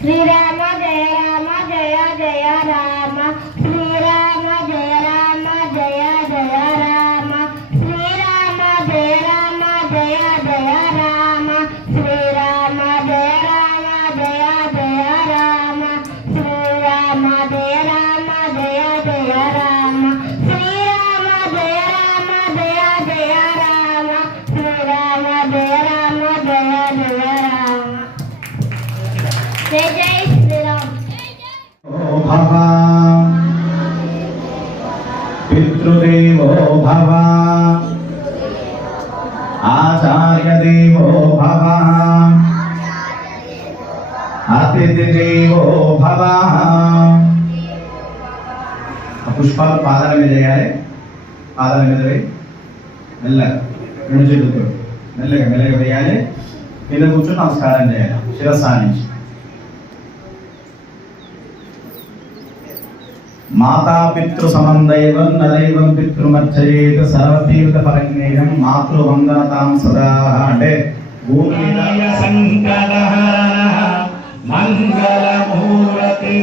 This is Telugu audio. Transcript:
శ్రీరామ జయ రామ జయ జయ రామ శ్రీరామ జయ రామ జయ జయ రామ శ్రీరామ జయ రామ జయ జయ రామ శ్రీరామ జయ రామ జయ జయ రామ శ్రీరామ జయ రామ జయ జయ రామ శ్రీరామ జయ రామ జయ జయ రామ శ్రీరామ జయ రామ జయ జయ రామ జయ జయ శ్రీరామ్ భవ పితృదేవో భవ ఆచార్యదేవో భవ అతిథిదేవో భవ పుష్పాలు పాదాల మీద వేయాలి పాదాల మీద వేయి మెల్లగా రెండు చేతులతో మెల్లగా మెల్లగా వేయాలి కింద కూర్చొని నమస్కారం చేయాలి శిరస్సానించి మాతా పితృ సమన్దైవం నదైవం పితృమర్చయేత సర్వతీర్థ పరంజ్ఞేయం మాతృవందనతాం సదా అంటే భూమి సంకటహర మంగళమూర్తి